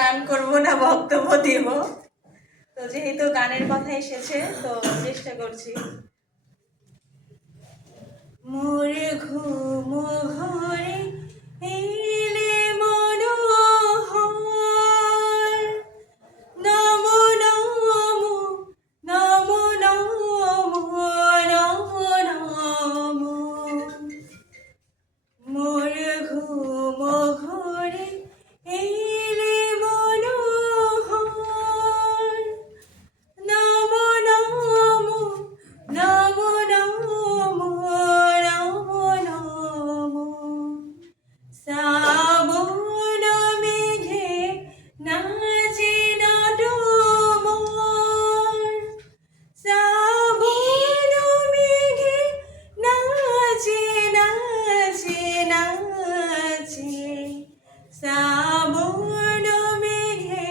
গান করব না বক্তব্য দেব, তো যেহেতু গানের কথা এসেছে তো চেষ্টা করছি। মোরে ঘুম ঘরে এলে মনোহর, নমো নমো নমো নমো নমো নমো। মোরে ঘুম ঘরে এলে মনোহর, নমো নমো নমো নমো নমো নমো। শ্রাবণ মেঘে নাচে নটমোর, শ্রাবণ মেঘে নাচে নাচে নাচে, শ্রাবণ মেঘে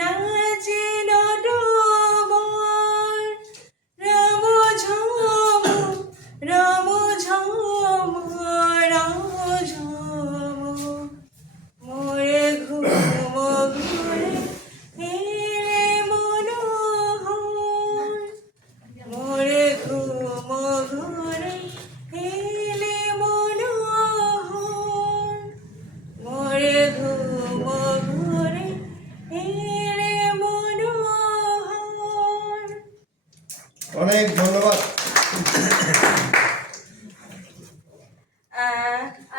নাচে নটমোর। রম ঝম রম ঝম রম ঝম, মোরে ঘুম ঘুরে এলে মনোহর, মোরে ঘুম ঘুরে এলে মনোহর, মোরে ঘুম ঘুরে এলে মনোহর। অনেক ধন্যবাদ।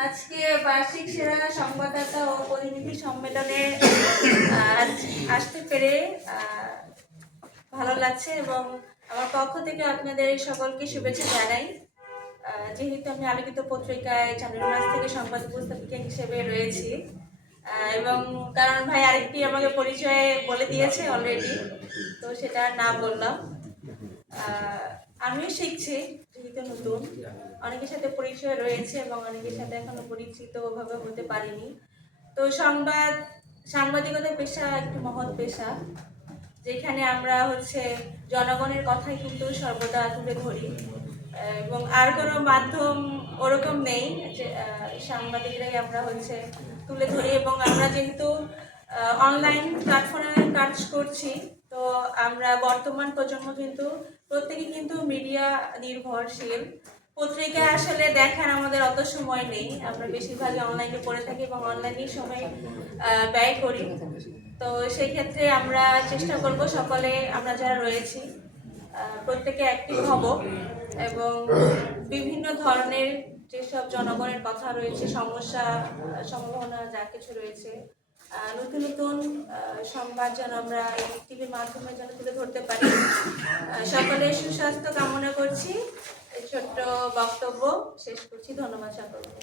আজকে বার্ষিক সেরা সংবাদদাতা ও প্রতিনিধি সম্মেলনে আসতে পেরে ভালো লাগছে এবং আমার পক্ষ থেকে আপনাদের সকলকে শুভেচ্ছা জানাই। যেহেতু আমি আলোকিত পত্রিকায় চাঁদুরমাস থেকে সংবাদ উপস্থাপিকা হিসেবে রয়েছি, এবং কারণ ভাই আরেকটি আমাকে পরিচয় বলে দিয়েছে অলরেডি, তো সেটা না বললাম। আমিও শিখছি, যেহেতু নতুন, অনেকের সাথে পরিচয় রয়েছে এবং অনেকের সাথে এখনো পরিচিত ভাবে হতে পারিনি। তো সাংবাদিকতা পেশা একটি মহৎ পেশা, যেখানে আমরা জনগণের কথাই কিন্তু সর্বদা তুলে ধরি, এবং আর কোনো মাধ্যম ওরকম নেই যে সাংবাদিকরাই আমরা তুলে ধরি। এবং আমরা যেহেতু অনলাইন প্ল্যাটফর্মে কাজ করছি, তো আমরা বর্তমান প্রজন্ম কিন্তু প্রত্যেকে কিন্তু মিডিয়া নির্ভরশীল। পত্রিকা আসলে দেখার আমাদের অত সময় নেই, আমরা বেশিরভাগই অনলাইনে পড়ে থাকি এবং অনলাইনেই সময় ব্যয় করি। তো সেই ক্ষেত্রে আমরা চেষ্টা করব সকলে আমরা যারা রয়েছি প্রত্যেকে অ্যাক্টিভ হব এবং বিভিন্ন ধরনের যেসব জনগণের কথা রয়েছে, সমস্যা সম্ভাবনা যা কিছু রয়েছে, নতুন নতুন সংবাদ যেন আমরা এই টিভির মাধ্যমে যেন তুলে ধরতে পারি। সকলের সুস্বাস্থ্য কামনা করছি। এই ছোট্ট বক্তব্য শেষ করছি। ধন্যবাদ সকলকে।